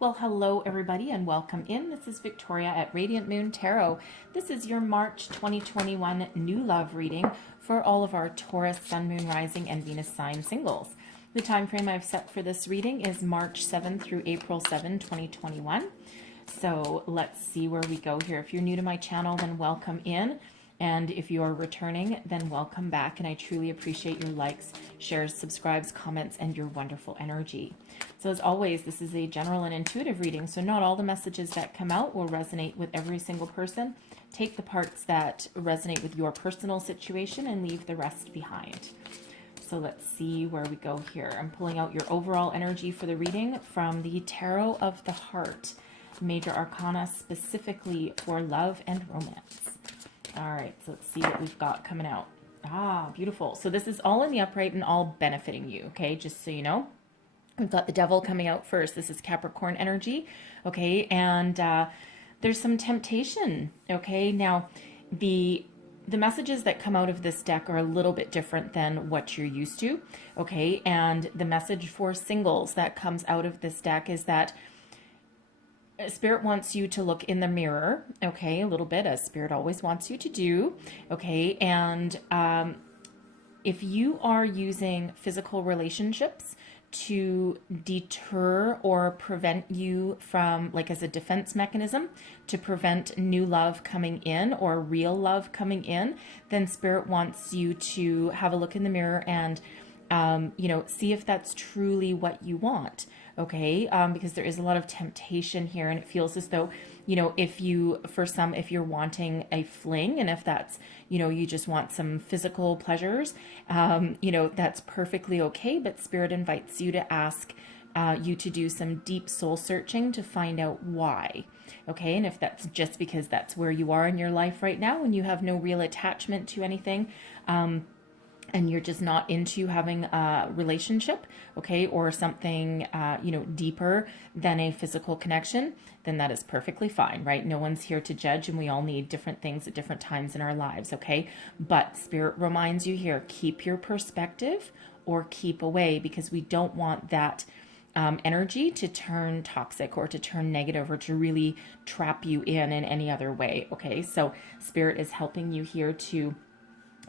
Well, hello everybody and welcome in. This is Victoria at Radiant Moon Tarot. This is your March 2021 new love reading for all of our Taurus, Sun, Moon, Rising, and Venus sign singles. The time frame I've set for this reading is March 7 through April 7, 2021. So let's see where we go here. If you're new to my channel, then welcome in. And if you're returning, then welcome back. And I truly appreciate your likes, shares, subscribes, comments, and your wonderful energy. So as always, this is a general and intuitive reading. So not all the messages that come out will resonate with every single person. Take the parts that resonate with your personal situation and leave the rest behind. So let's see where we go here. I'm pulling out your overall energy for the reading from the Tarot of the Heart, Major Arcana specifically for love and romance. All right, so let's see what we've got coming out. Ah, beautiful. So this is all in the upright and all benefiting you, okay? Just so you know. We've got the Devil coming out first. This is Capricorn energy, okay? And there's some temptation, okay? Now, the messages that come out of this deck are a little bit different than what you're used to, okay? And the message for singles that comes out of this deck is that Spirit wants you to look in the mirror, okay, a little bit, as Spirit always wants you to do, okay? And if you are using physical relationships to deter or prevent you from, like as a defense mechanism, to prevent new love coming in or real love coming in, then Spirit wants you to have a look in the mirror and, see if that's truly what you want. Okay, because there is a lot of temptation here, and it feels as though, if you're wanting a fling, and if that's, you just want some physical pleasures, that's perfectly okay, but Spirit invites you to ask you to do some deep soul searching to find out why. Okay, and if that's just because that's where you are in your life right now and you have no real attachment to anything, and you're just not into having a relationship, okay, or something, deeper than a physical connection, then that is perfectly fine, right? No one's here to judge, and we all need different things at different times in our lives, okay? But Spirit reminds you here, keep your perspective or keep away, because we don't want that energy to turn toxic or to turn negative or to really trap you in any other way, okay? So Spirit is helping you here to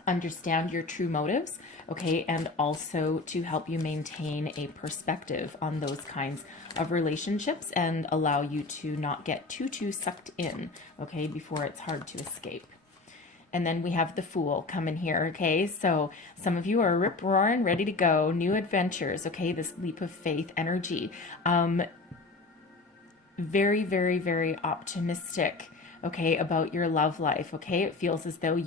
understand your true motives, okay, and also to help you maintain a perspective on those kinds of relationships and allow you to not get too sucked in, okay, before it's hard to escape. And then we have the Fool coming here, okay? So some of you are rip-roaring, ready to go, new adventures, okay? This leap of faith energy. Very, very, very optimistic, okay, about your love life, okay? It feels as though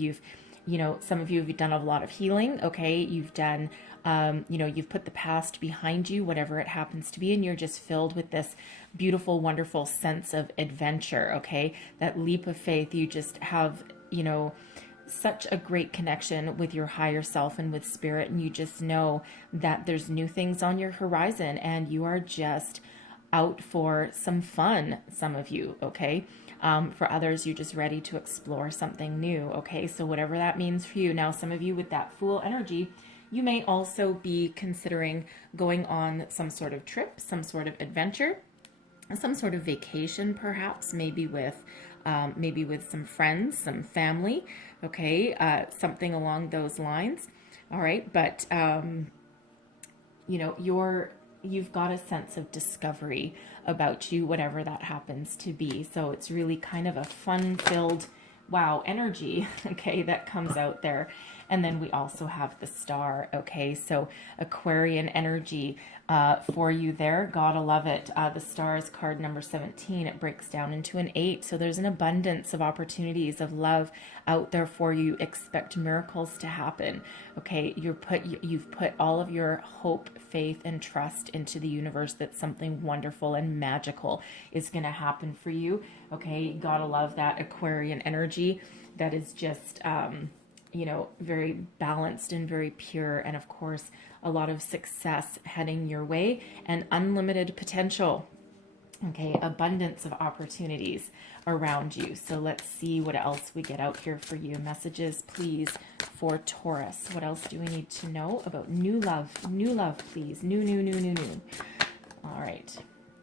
some of you have done a lot of healing, okay? You've done, you've put the past behind you, whatever it happens to be, and you're just filled with this beautiful, wonderful sense of adventure, okay? That leap of faith, you just have, such a great connection with your higher self and with Spirit, and you just know that there's new things on your horizon, and you are just out for some fun, some of you, okay? For others, you're just ready to explore something new, okay? So whatever that means for you. Now, some of you with that Fool energy, you may also be considering going on some sort of trip, some sort of adventure, some sort of vacation, perhaps, maybe with some friends, some family, okay? Something along those lines, all right? But, you've got a sense of discovery about you, whatever that happens to be. So it's really kind of a fun-filled, wow, energy, okay, that comes out there. And then we also have the Star, okay? So Aquarian energy for you there. Gotta love it. The Star is card number 17. It breaks down into an 8. So there's an abundance of opportunities of love out there for you. Expect miracles to happen, okay? You've put all of your hope, faith, and trust into the universe that something wonderful and magical is going to happen for you, okay? Gotta love that Aquarian energy that is just very balanced and very pure, and of course a lot of success heading your way and unlimited potential, okay? Abundance of opportunities around you. So let's see what else we get out here for you. Messages, please, for Taurus. What else do we need to know about new love? New love, please. New. All right.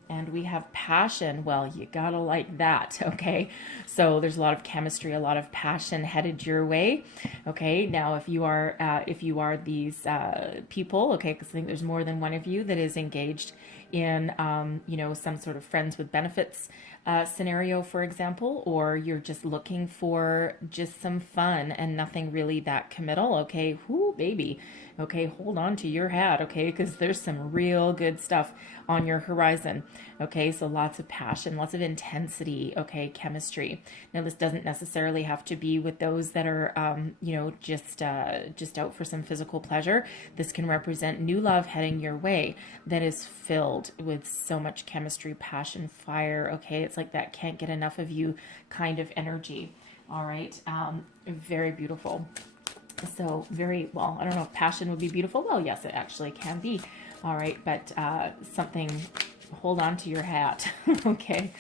And we have passion. Well, you gotta like that, okay? So there's a lot of chemistry, a lot of passion headed your way, okay? Now, if you are these people, okay, because I think there's more than one of you that is engaged in, some sort of friends with benefits scenario, for example, or you're just looking for just some fun and nothing really that committal, okay? Whoo, baby. Okay, hold on to your hat, okay? Because there's some real good stuff on your horizon, okay? So lots of passion, lots of intensity, okay? Chemistry. Now, this doesn't necessarily have to be with those that are, just out for some physical pleasure. This can represent new love heading your way that is filled with so much chemistry, passion, fire, okay? It's like that can't get enough of you kind of energy, all right? Very beautiful. So very, well, I don't know if passion would be beautiful. Well, yes, it actually can be. All right, but something, hold on to your hat. Okay,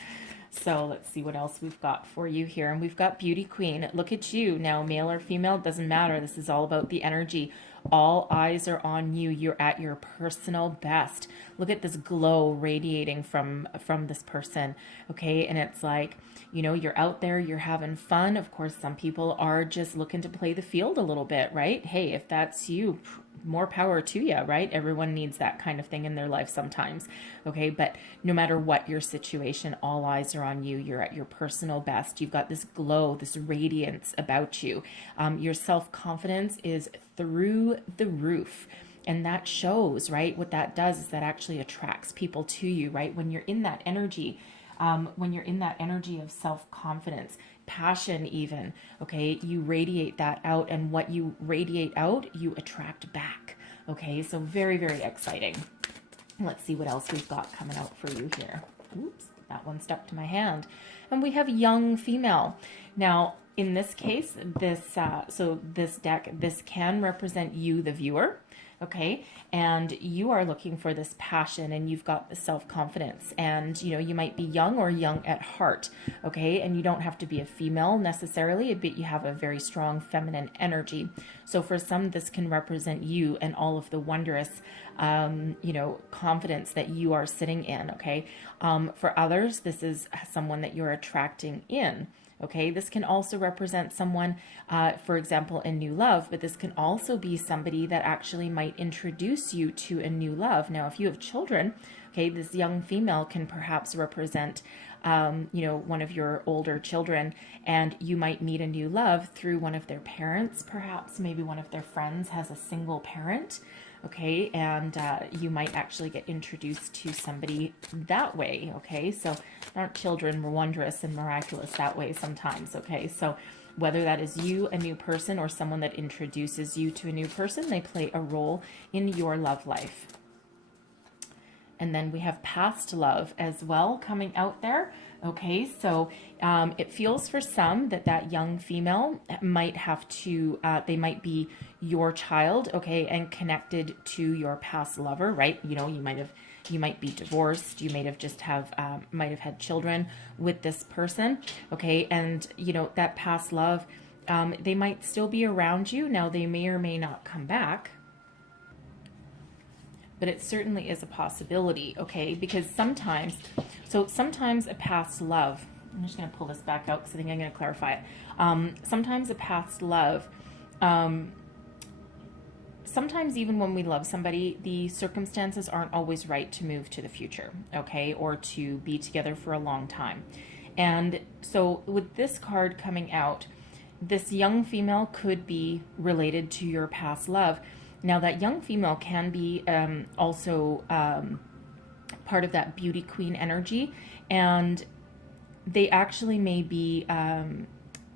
so let's see what else we've got for you here. And we've got Beauty Queen. Look at you. Now, male or female, doesn't matter. This is all about the energy. All eyes are on you. You're at your personal best. Look at this glow radiating from this person, okay? And it's like, you're out there, you're having fun. Of course, some people are just looking to play the field a little bit, right? Hey, if that's you, more power to you, right? Everyone needs that kind of thing in their life sometimes, okay? But no matter what your situation, all eyes are on you. You're at your personal best. You've got this glow, this radiance about you. Your self-confidence is through the roof. And that shows, right? What that does is that actually attracts people to you, right? When you're in that energy, of self-confidence, passion even, okay, you radiate that out, and what you radiate out, you attract back, okay? So very, very exciting. Let's see what else we've got coming out for you here. Oops, that one stuck to my hand. And we have young female. Now, in this case, this deck, this can represent you, the viewer, okay? And you are looking for this passion, and you've got the self-confidence, and you might be young or young at heart, okay? And you don't have to be a female necessarily, but you have a very strong feminine energy. So for some, this can represent you and all of the wondrous confidence that you are sitting in, okay? For others, this is someone that you're attracting in. Okay, this can also represent someone, for example, in new love, but this can also be somebody that actually might introduce you to a new love. Now, if you have children, okay, this young female can perhaps represent, one of your older children, and you might meet a new love through one of their parents, perhaps, maybe one of their friends has a single parent. Okay, and you might actually get introduced to somebody that way, okay? So aren't children wondrous and miraculous that way sometimes, okay? So whether that is you, a new person, or someone that introduces you to a new person, they play a role in your love life. And then we have past love as well coming out there. Okay, so it feels for some that young female might have to, they might be your child, okay, and connected to your past lover, right? You might be divorced. You might have had children with this person, okay, and that past love, they might still be around you. Now they may or may not come back, but it certainly is a possibility, okay? Because sometimes a past love, I'm just going to pull this back out because I think I'm going to clarify it. Sometimes a past love, sometimes even when we love somebody, the circumstances aren't always right to move to the future, okay? Or to be together for a long time. And so with this card coming out, this young female could be related to your past love. Now, that young female can be also part of that beauty queen energy, and they actually may be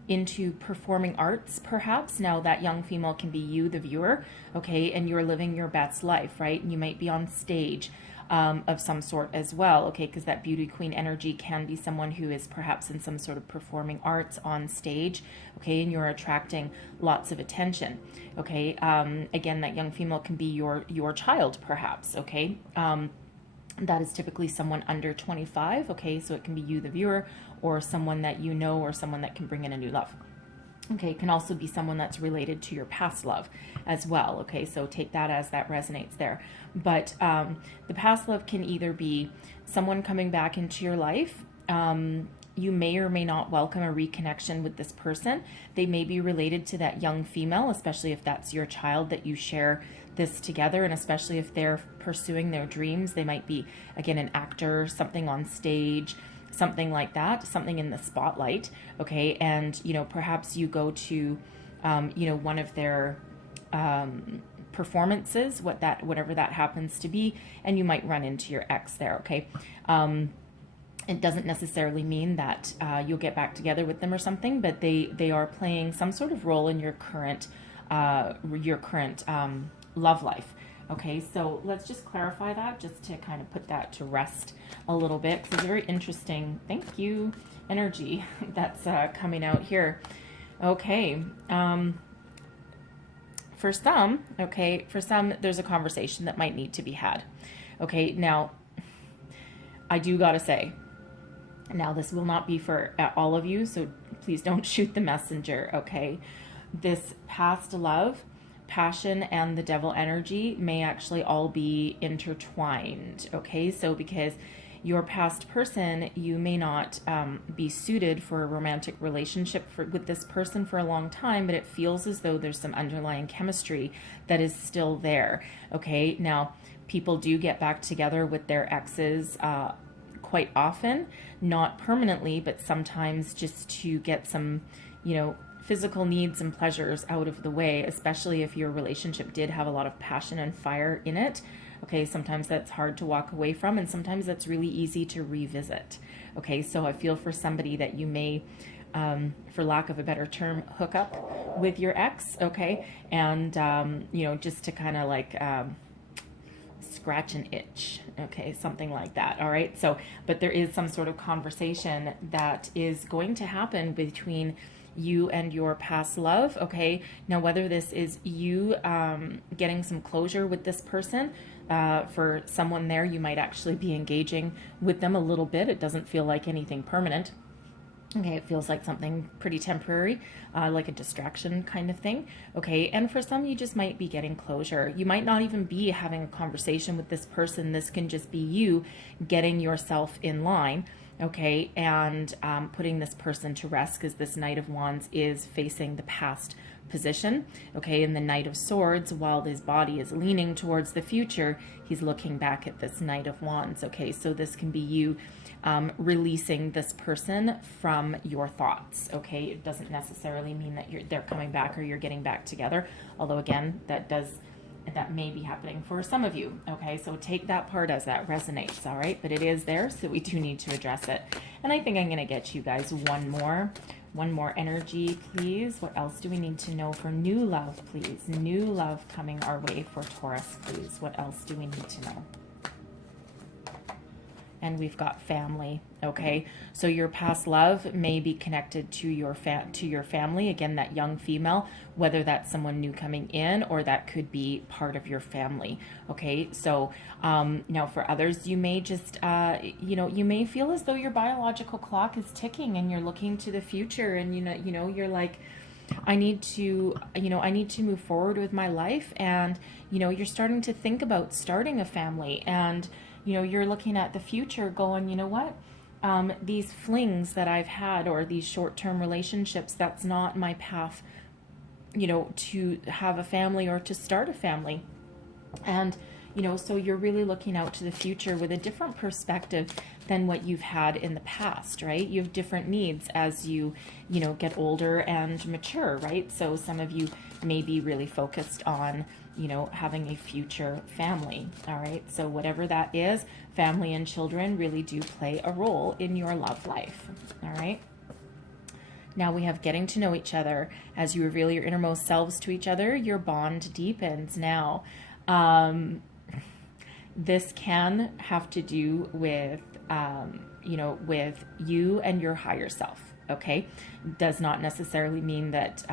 into performing arts, perhaps. Now, that young female can be you, the viewer, okay, and you're living your best life, right? And you might be on stage of some sort as well, okay, because that beauty queen energy can be someone who is perhaps in some sort of performing arts on stage, okay, and you're attracting lots of attention, okay. Again, that young female can be your child, perhaps, okay. That is typically someone under 25, okay, so it can be you, the viewer, or someone that you know, or someone that can bring in a new love. Okay, it can also be someone that's related to your past love as well. Okay, so take that as that resonates there. But the past love can either be someone coming back into your life. You may or may not welcome a reconnection with this person. They may be related to that young female, especially if that's your child that you share this together, and especially if they're pursuing their dreams. They might be, again, an actor, something on stage, something like that, something in the spotlight. Okay, and perhaps you go to one of their performances, whatever that happens to be, and you might run into your ex there. Okay, it doesn't necessarily mean that you'll get back together with them or something, but they are playing some sort of role in your current love life. Okay, so let's just clarify that, just to kind of put that to rest a little bit, because it's a very interesting, thank you, energy that's coming out here. Okay, for some, there's a conversation that might need to be had. Okay, now, I do gotta say, now this will not be for all of you, so please don't shoot the messenger, okay? This past love, passion, and the devil energy may actually all be intertwined. Okay, so because your past person, you may not be suited for a romantic relationship with this person for a long time, but it feels as though there's some underlying chemistry that is still there. Okay, now people do get back together with their exes quite often, not permanently, but sometimes just to get some physical needs and pleasures out of the way, especially if your relationship did have a lot of passion and fire in it. Okay, sometimes that's hard to walk away from, and sometimes that's really easy to revisit. Okay, so I feel for somebody that you may, for lack of a better term, hook up with your ex, okay, and, just to kind of like scratch an itch, okay, something like that. All right, so, but there is some sort of conversation that is going to happen between you and your past love. Okay, now whether this is you getting some closure with this person, for someone there, you might actually be engaging with them a little bit. It doesn't feel like anything permanent. Okay, it feels like something pretty temporary, like a distraction kind of thing. Okay, and for some, you just might be getting closure. You might not even be having a conversation with this person. This can just be you getting yourself in line, okay, and putting this person to rest, because this Knight of Wands is facing the past position, okay, and the Knight of Swords, while his body is leaning towards the future, he's looking back at this Knight of Wands. Okay, so this can be you releasing this person from your thoughts. Okay, it doesn't necessarily mean that they're coming back or you're getting back together, although again, that may be happening for some of you. Okay, so take that part as that resonates. All right, but it is there, so we do need to address it. And I think I'm going to get you guys one more energy, please. What else do we need to know for new love, please? New love coming our way for Taurus, please. What else do we need to know? And we've got family. Okay, so your past love may be connected to your family. Again, that young female, whether that's someone new coming in or that could be part of your family. Okay, so now for others, you may just you may feel as though your biological clock is ticking and you're looking to the future, and you're like, I need to move forward with my life, and you're starting to think about starting a family, and you're looking at the future going, you know what? These flings that I've had, or these short-term relationships, that's not my path, to have a family or to start a family. And, so you're really looking out to the future with a different perspective than what you've had in the past, right? You have different needs as you get older and mature, right? So some of you may be really focused on, having a future family, all right? So whatever that is, family and children really do play a role in your love life, all right? Now we have getting to know each other. As you reveal your innermost selves to each other, your bond deepens. Now, this can have to do with, with you and your higher self. Okay, does not necessarily mean that,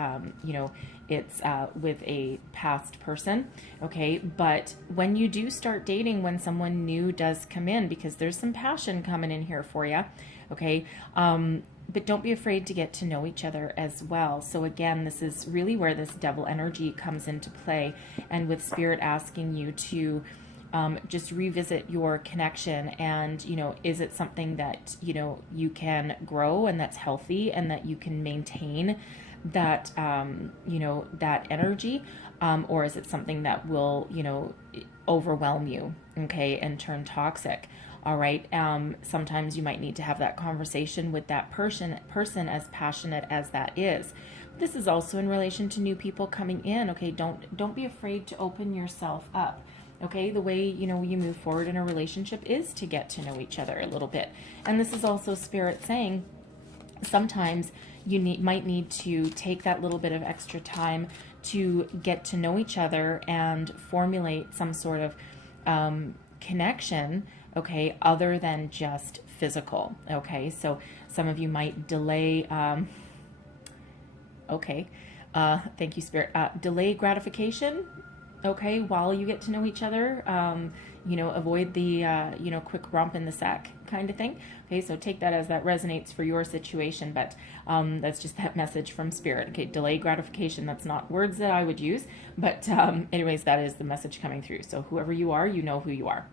it's with a past person. Okay, but when you do start dating, when someone new does come in, because there's some passion coming in here for you. Okay, but don't be afraid to get to know each other as well. So again, this is really where this devil energy comes into play, and with spirit asking you to just revisit your connection, and is it something that you can grow and that's healthy and that you can maintain that that energy, or is it something that will overwhelm you, okay, and turn toxic? All right. Sometimes you might need to have that conversation with that person, as passionate as that is. This is also in relation to new people coming in. Okay. Don't be afraid to open yourself up. Okay. The way, you move forward in a relationship is to get to know each other a little bit. And this is also spirit saying sometimes you might need to take that little bit of extra time to get to know each other and formulate some sort of connection, okay, other than just physical. Okay, so some of you might delay, thank you, Spirit, delay gratification, okay, while you get to know each other. Avoid the, quick romp in the sack kind of thing. Okay, so take that as that resonates for your situation, but that's just that message from Spirit. Okay, delay gratification, that's not words that I would use, but anyways, that is the message coming through. So whoever you are, you know who you are.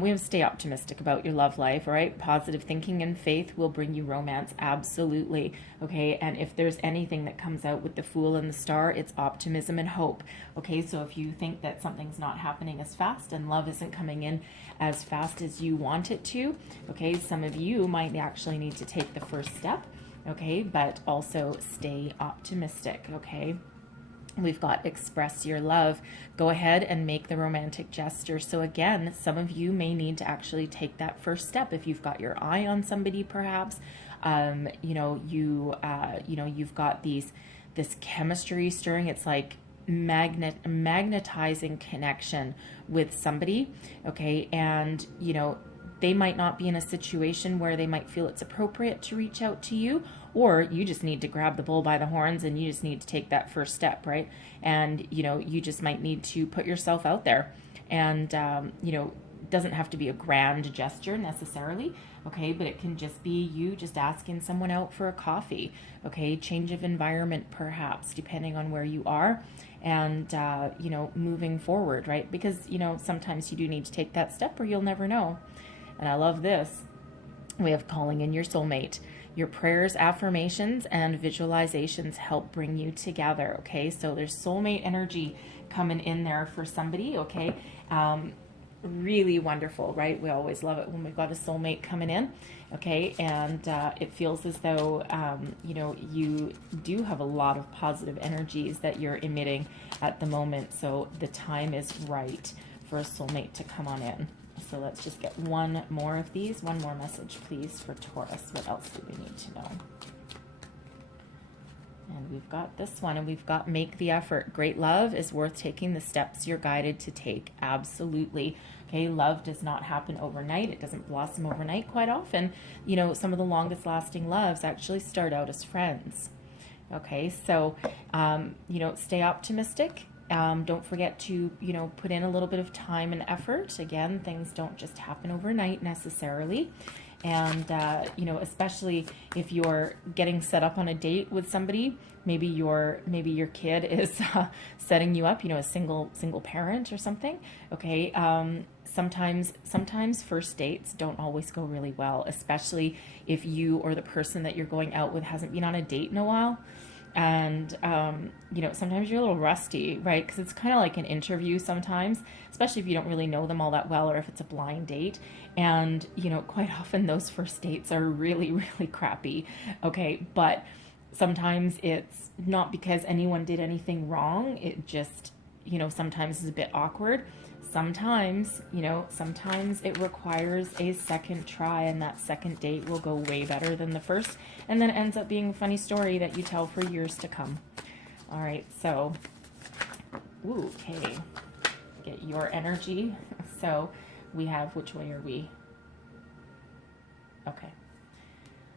We have stay optimistic about your love life, all right? Positive thinking and faith will bring you romance, absolutely, okay? And if there's anything that comes out with the Fool and the Star, it's optimism and hope, okay? So if you think that something's not happening as fast and love isn't coming in as fast as you want it to, okay, some of you might actually need to take the first step, okay? But also stay optimistic, okay? We've got express your love. Go ahead and make the romantic gesture. So again, some of you may need to actually take that first step. If you've got your eye on somebody, perhaps, you've got this chemistry stirring. It's like magnetizing connection with somebody. Okay. And, they might not be in a situation where they might feel it's appropriate to reach out to you, or you just need to grab the bull by the horns and you just need to take that first step, right? And, you just might need to put yourself out there, and, doesn't have to be a grand gesture necessarily, okay, but it can just be you just asking someone out for a coffee, okay, change of environment perhaps, depending on where you are, and, moving forward, right? Because, sometimes you do need to take that step or you'll never know. And I love this. We have calling in your soulmate. Your prayers, affirmations, and visualizations help bring you together, okay? So there's soulmate energy coming in there for somebody, okay? Really wonderful, right? We always love it when we've got a soulmate coming in, okay? And it feels as though, you do have a lot of positive energies that you're emitting at the moment. So the time is right for a soulmate to come on in. So let's just get one more of these. One more message, please, for Taurus. What else do we need to know? And we've got this one, and we've got make the effort. Great love is worth taking the steps you're guided to take. Absolutely. Okay, love does not happen overnight. It doesn't blossom overnight. Quite often, some of the longest lasting loves actually start out as friends. Okay, so, stay optimistic. Don't forget to, put in a little bit of time and effort. Again, things don't just happen overnight necessarily. And, especially if you're getting set up on a date with somebody, maybe your kid is setting you up, a single parent or something. Okay. Sometimes first dates don't always go really well, especially if you or the person that you're going out with hasn't been on a date in a while. And, sometimes you're a little rusty, right? Because it's kind of like an interview sometimes, especially if you don't really know them all that well, or if it's a blind date. And, quite often those first dates are really, really crappy. Okay. But sometimes it's not because anyone did anything wrong. It just, sometimes is a bit awkward. Sometimes it requires a second try, and that second date will go way better than the first, and then it ends up being a funny story that you tell for years to come. All right, so, okay, get your energy. So we have, which way are we? Okay.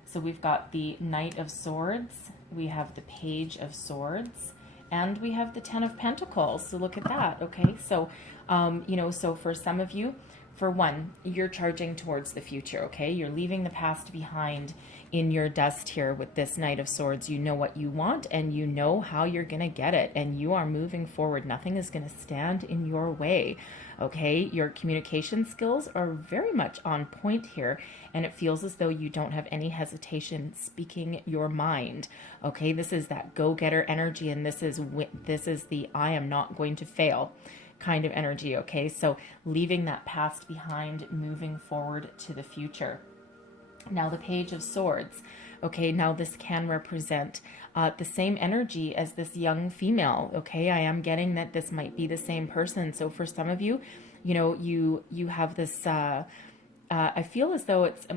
So So we've got the Knight of Swords, we have the Page of Swords, and we have the Ten of Pentacles. So look at that, okay? So, so for some of you, for one, you're charging towards the future, okay? You're leaving the past behind in your dust here with this Knight of Swords. You know what you want and you know how you're going to get it, and you are moving forward. Nothing is going to stand in your way, okay? Your communication skills are very much on point here, and it feels as though you don't have any hesitation speaking your mind, okay? This is that go-getter energy, and this is the I am not going to fail kind of energy, okay? So leaving that past behind, moving forward to the future. Now the Page of Swords, okay, now this can represent the same energy as this young female, okay? I am getting that this might be the same person. So for some of you, you have this, I feel as though it's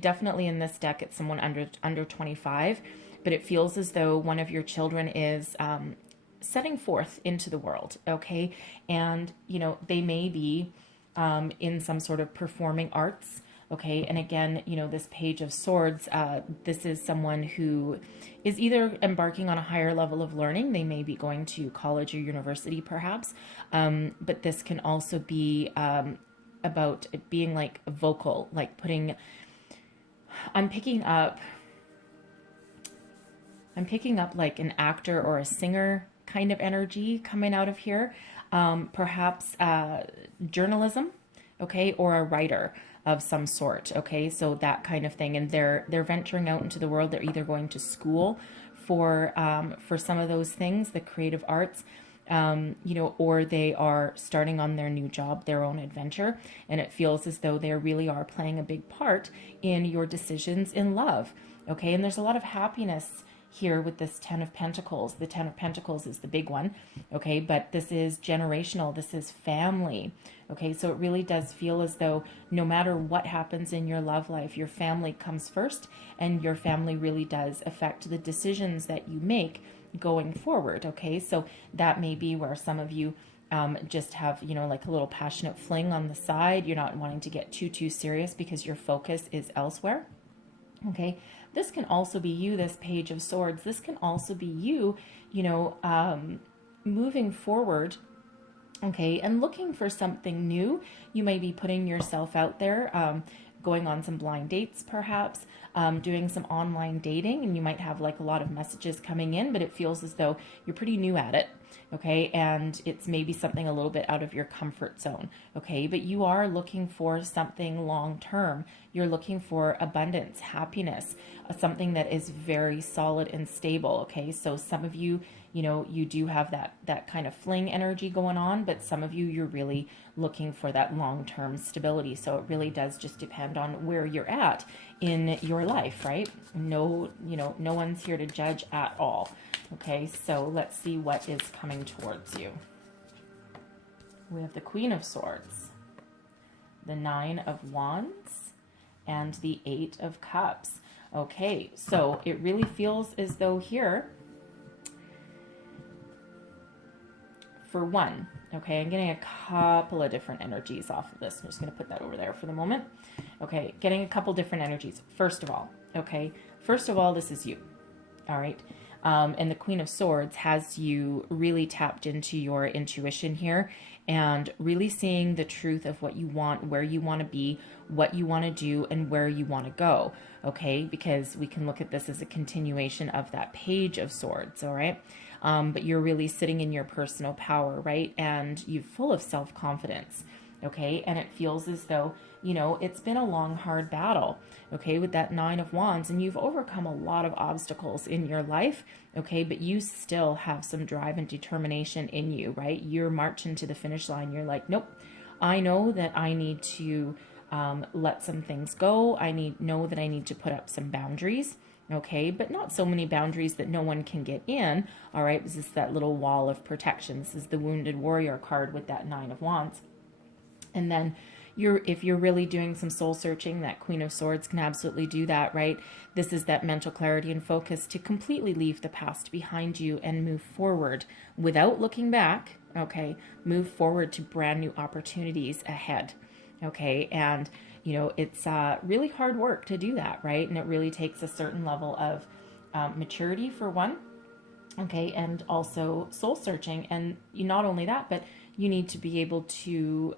definitely in this deck, it's someone under 25, but it feels as though one of your children is setting forth into the world, okay? And, they may be in some sort of performing arts, okay? And again, this Page of Swords, this is someone who is either embarking on a higher level of learning. They may be going to college or university perhaps, but this can also be about being like vocal, like I'm picking up like an actor or a singer kind of energy coming out of here, perhaps journalism, okay, or a writer of some sort, okay, so that kind of thing. And they're venturing out into the world. They're either going to school for some of those things, the creative arts, or they are starting on their new job, their own adventure, and it feels as though they really are playing a big part in your decisions in love, okay? And there's a lot of happiness here with this Ten of Pentacles. The Ten of Pentacles is the big one, okay? But this is generational. This is family, okay? So it really does feel as though no matter what happens in your love life, your family comes first, and your family really does affect the decisions that you make going forward, okay? So that may be where some of you just have, like a little passionate fling on the side. You're not wanting to get too serious because your focus is elsewhere, okay? This can also be you, this Page of Swords. This can also be you, moving forward, okay, and looking for something new. You may be putting yourself out there, going on some blind dates perhaps, doing some online dating, and you might have like a lot of messages coming in, but it feels as though you're pretty new at it, okay, and it's maybe something a little bit out of your comfort zone, okay, but you are looking for something long term. You're looking for abundance, happiness, something that is very solid and stable, okay? So some of you, you do have that kind of fling energy going on, but some of you, you're really looking for that long-term stability. So it really does just depend on where you're at in your life, right? No one's here to judge at all, okay? So let's see what is coming towards you. We have the Queen of Swords, the Nine of Wands, and the Eight of Cups. Okay, so it really feels as though here, for one, okay, I'm getting a couple of different energies off of this. I'm just going to put that over there for the moment. Okay, getting a couple different energies. First of all, this is you, all right? And the Queen of Swords has you really tapped into your intuition here and really seeing the truth of what you want, where you want to be, what you want to do, and where you want to go, okay? Because we can look at this as a continuation of that Page of Swords, all right? But you're really sitting in your personal power, right? And you're full of self-confidence, okay? And it feels as though, it's been a long, hard battle, okay, with that Nine of Wands, and you've overcome a lot of obstacles in your life, okay, but you still have some drive and determination in you, right? You're marching to the finish line. You're like, nope, I know that I need to let some things go. Know that I need to put up some boundaries, okay, but not so many boundaries that no one can get in, all right? This is that little wall of protection. This is the Wounded Warrior card with that Nine of Wands. And then if you're really doing some soul searching, that Queen of Swords can absolutely do that, right? This is that mental clarity and focus to completely leave the past behind you and move forward without looking back, okay? Move forward to brand new opportunities ahead, okay? And it's really hard work to do that, right? And it really takes a certain level of maturity for one, okay, and also soul searching. And not only that, but you need to be able to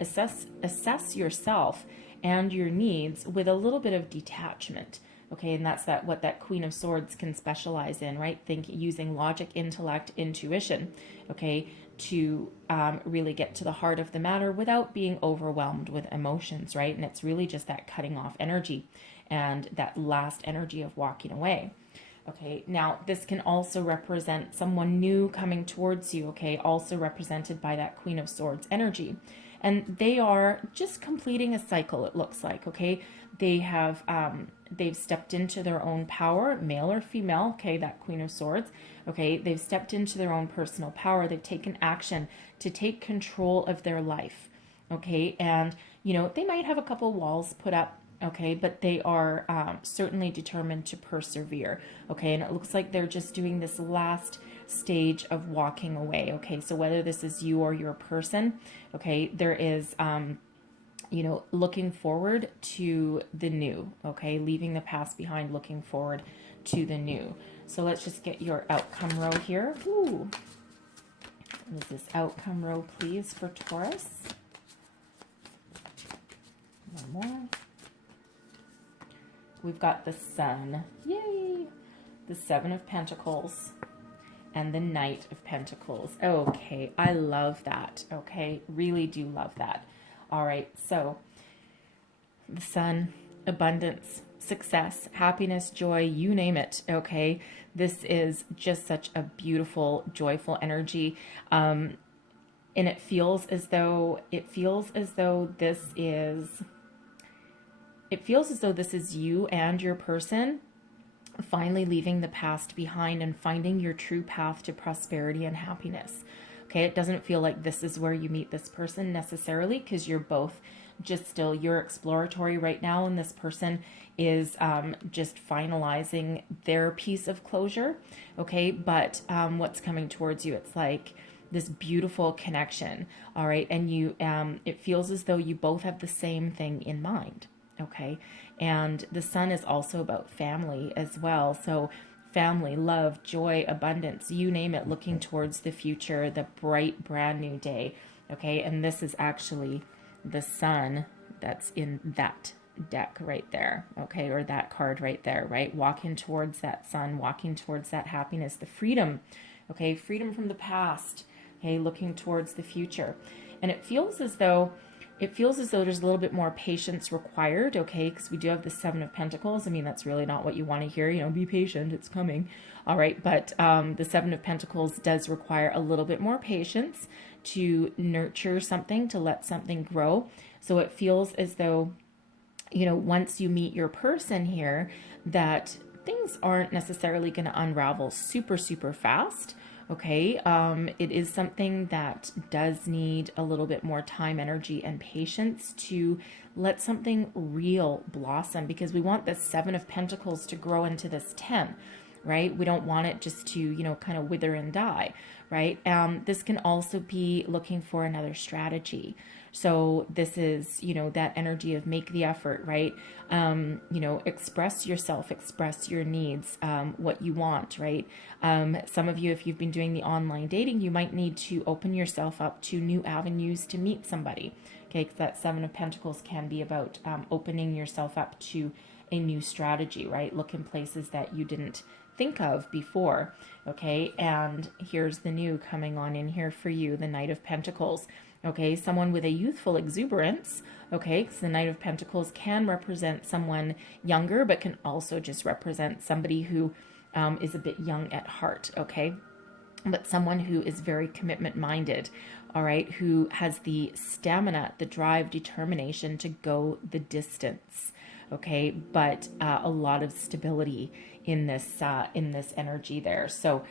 assess yourself and your needs with a little bit of detachment. Okay, and that's what that Queen of Swords can specialize in, right? Using logic, intellect, intuition, okay, to really get to the heart of the matter without being overwhelmed with emotions, right? And it's really just that cutting off energy and that last energy of walking away. Okay, now this can also represent someone new coming towards you, okay, also represented by that Queen of Swords energy. And they are just completing a cycle, it looks like, okay? They've stepped into their own power, male or female, okay, that Queen of Swords, okay? They've stepped into their own personal power. They've taken action to take control of their life, okay? And, they might have a couple walls put up, okay, but they are certainly determined to persevere, okay? And it looks like they're just doing this last stage of walking away, okay? So whether this is you or your person, okay, there is, looking forward to the new, okay? Leaving the past behind, looking forward to the new. So let's just get your outcome row here. Ooh. What is this outcome row, please, for Taurus? One more. We've got the Sun, yay, the Seven of Pentacles, and the Knight of Pentacles. Okay, I love that, okay, really do love that. All right, so the Sun, abundance, success, happiness, joy, you name it, okay? This is just such a beautiful, joyful energy. And it feels as though this is you and your person finally leaving the past behind and finding your true path to prosperity and happiness. Okay, it doesn't feel like this is where you meet this person necessarily, because you're both you're exploratory right now, and this person is just finalizing their piece of closure. Okay, but what's coming towards you, it's like this beautiful connection. All right, and it feels as though you both have the same thing in mind. Okay, and the Sun is also about family as well. So family, love, joy, abundance, you name it, looking towards the future, the bright, brand new day. Okay, and this is actually the Sun that's in that deck right there, okay, or that card right there, right? Walking towards that Sun, walking towards that happiness, the freedom, okay, freedom from the past, okay, looking towards the future. And it feels as though there's a little bit more patience required, okay, because we do have the Seven of Pentacles. I mean, that's really not what you want to hear, be patient, it's coming. All right, but the Seven of Pentacles does require a little bit more patience to nurture something, to let something grow. So it feels as though, once you meet your person here, that things aren't necessarily going to unravel super, super fast. Okay, it is something that does need a little bit more time, energy, and patience to let something real blossom, because we want the Seven of Pentacles to grow into this 10, right? We don't want it just to, kind of wither and die, right? This can also be looking for another strategy. So this is, that energy of make the effort, right? Express yourself, express your needs, what you want, right? Some of you, if you've been doing the online dating, you might need to open yourself up to new avenues to meet somebody. Okay, because that Seven of Pentacles can be about opening yourself up to a new strategy, right? Look in places that you didn't think of before. Okay, and here's the new coming on in here for you, the Knight of Pentacles. Okay, someone with a youthful exuberance. Okay, because the Knight of Pentacles can represent someone younger, but can also just represent somebody who is a bit young at heart. Okay, but someone who is very commitment minded. All right, who has the stamina, the drive, determination to go the distance. Okay, but a lot of stability in this energy there. So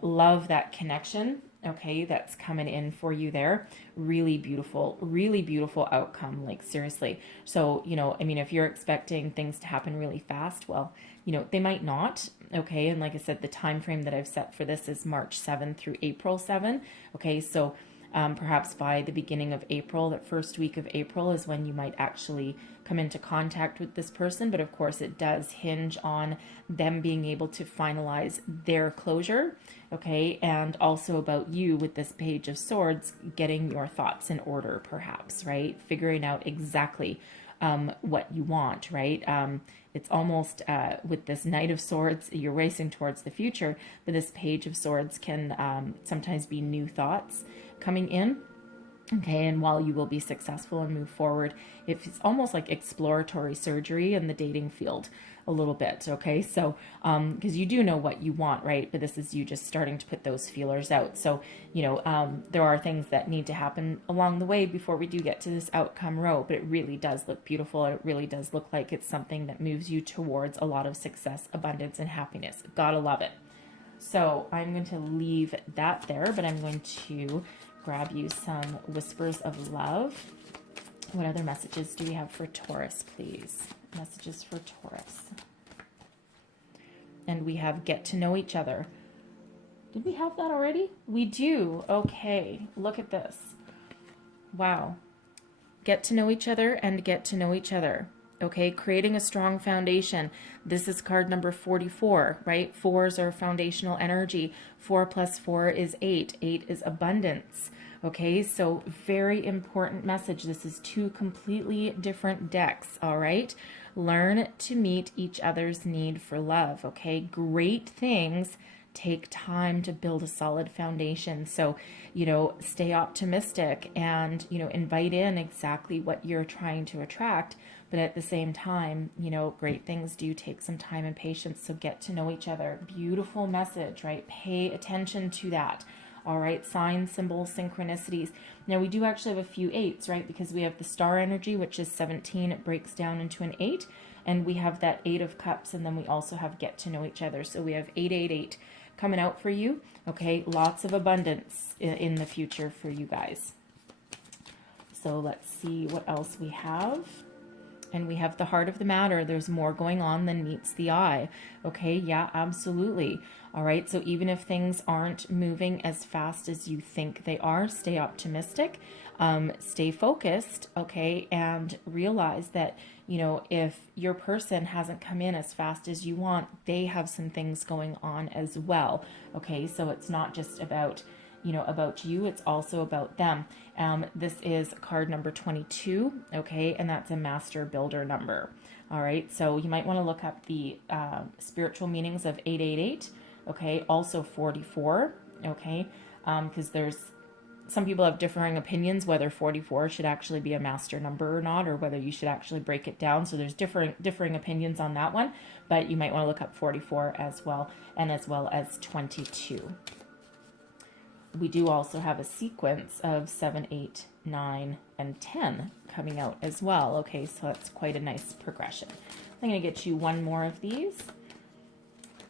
love that connection. Okay, that's coming in for you there. Really beautiful outcome, like seriously. So, if you're expecting things to happen really fast, well, they might not. Okay, and like I said, the time frame that I've set for this is March 7 through April 7. Okay, so Perhaps by the beginning of April, that first week of April is when you might actually come into contact with this person. But of course, it does hinge on them being able to finalize their closure, okay? And also about you with this Page of Swords, getting your thoughts in order, perhaps, right? Figuring out exactly what you want, right? It's almost with this Knight of Swords, you're racing towards the future, but this Page of Swords can sometimes be new thoughts coming in. Okay, and while you will be successful and move forward, it's almost like exploratory surgery in the dating field a little bit, okay? So, because you do know what you want, right? But this is you just starting to put those feelers out. So, there are things that need to happen along the way before we do get to this outcome row, but it really does look beautiful. And it really does look like it's something that moves you towards a lot of success, abundance, and happiness. Gotta love it. So I'm going to leave that there, but I'm going to grab you some whispers of love. What other messages do we have for Taurus, please? Messages for Taurus. And we have get to know each other. Did we have that already? We do. Okay, look at this. Wow. Get to know each other and get to know each other. Okay, creating a strong foundation. This is card number 44, right? Fours are foundational energy. 4 plus 4 is 8. 8 is abundance. Okay, so very important message. This is two completely different decks, all right? Learn to meet each other's need for love, okay? Great things take time to build a solid foundation. So, stay optimistic and, invite in exactly what you're trying to attract. But at the same time, great things do take some time and patience. So get to know each other. Beautiful message, right? Pay attention to that. All right, signs, symbols, synchronicities. Now we do actually have a few 8s, right? Because we have the star energy, which is 17. It breaks down into an 8. And we have that 8 of cups. And then we also have get to know each other. So we have 888 coming out for you. Okay, lots of abundance in the future for you guys. So let's see what else we have. And we have the heart of the matter. There's more going on than meets the eye. Okay, yeah, absolutely. All right, so even if things aren't moving as fast as you think they are, stay optimistic, stay focused, okay, and realize that, if your person hasn't come in as fast as you want, they have some things going on as well. Okay, so it's not just about about you, it's also about them. This is card number 22, okay, and that's a master builder number. All right, so you might want to look up the spiritual meanings of 888, okay, also 44, okay, because there's some people have differing opinions whether 44 should actually be a master number or not, or whether you should actually break it down. So there's differing opinions on that one, but you might want to look up 44 as well, and as well as 22. We do also have a sequence of 7, 8, 9, and 10 coming out as well. Okay, so that's quite a nice progression. I'm going to get you one more of these.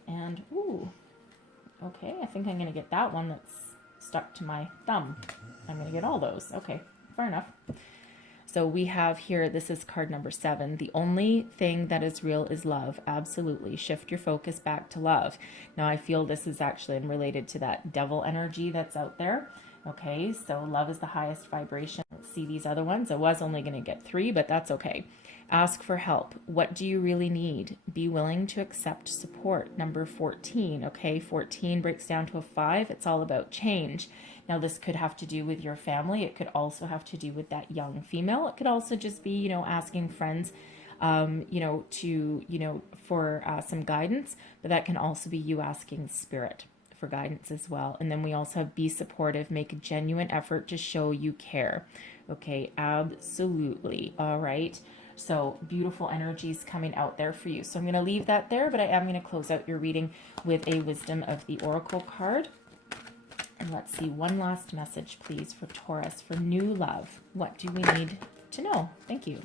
And, ooh, okay, I think I'm going to get that one that's stuck to my thumb. I'm going to get all those. Okay, fair enough. So we have here, this is card number 7. The only thing that is real is love. Absolutely. Shift your focus back to love. Now, I feel this is actually related to that devil energy that's out there. Okay, so love is the highest vibration. Let's see these other ones. I was only going to get 3, but that's okay. Ask for help. What do you really need? Be willing to accept support. Number 14. Okay, 14 breaks down to a 5. It's all about change. Now, this could have to do with your family. It could also have to do with that young female. It could also just be, asking friends, for some guidance. But that can also be you asking spirit for guidance as well. And then we also have be supportive. Make a genuine effort to show you care. Okay, absolutely. All right. So beautiful energies coming out there for you. So I'm going to leave that there, but I am going to close out your reading with a Wisdom of the Oracle card. And let's see, one last message, please, for Taurus, for new love. What do we need to know? Thank you.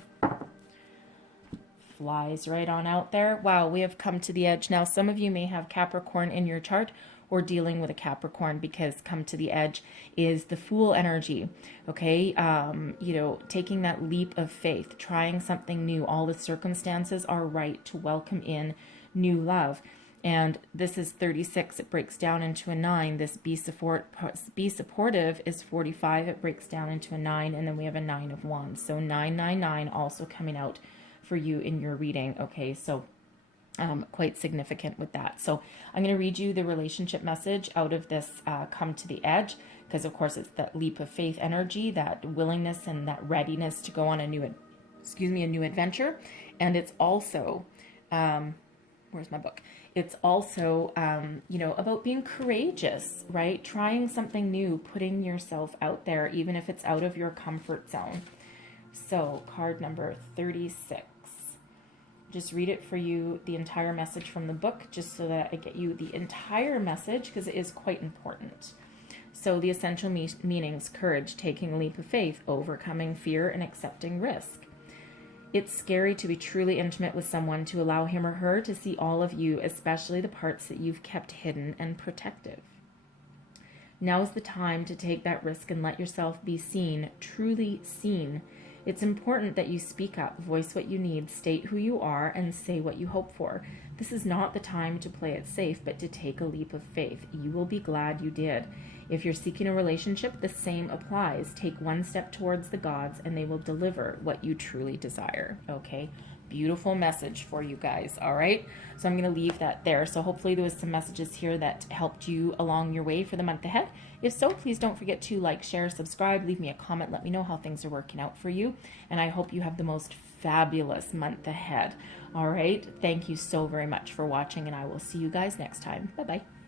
Flies right on out there. Wow, we have come to the edge. Now, some of you may have Capricorn in your chart or dealing with a Capricorn, because come to the edge is the Fool energy. Okay, taking that leap of faith, trying something new. All the circumstances are right to welcome in new love. And this is 36. It breaks down into a 9. This be supportive is 45. It breaks down into a 9. And then we have a 9 of Wands. So 999 also coming out for you in your reading. Okay, so quite significant with that. So I'm going to read you the relationship message out of this Come to the Edge, because of course it's that leap of faith energy, that willingness and that readiness to go on a new adventure. And it's also where's my book? It's also, about being courageous, right? Trying something new, putting yourself out there, even if it's out of your comfort zone. So card number 36. Just read it for you, the entire message from the book, just so that I get you the entire message, because it is quite important. So the essential meanings: courage, taking a leap of faith, overcoming fear, and accepting risk. It's scary to be truly intimate with someone, to allow him or her to see all of you, especially the parts that you've kept hidden and protective. Now's the time to take that risk and let yourself be seen, truly seen. It's important that you speak up, voice what you need, state who you are, and say what you hope for. This is not the time to play it safe, but to take a leap of faith. You will be glad you did. If you're seeking a relationship, the same applies. Take one step towards the gods, and they will deliver what you truly desire. Okay? Beautiful message for you guys. All right? So I'm going to leave that there. So hopefully there was some messages here that helped you along your way for the month ahead. If so, please don't forget to like, share, subscribe, leave me a comment. Let me know how things are working out for you. And I hope you have the most fabulous month ahead. All right? Thank you so very much for watching, and I will see you guys next time. Bye-bye.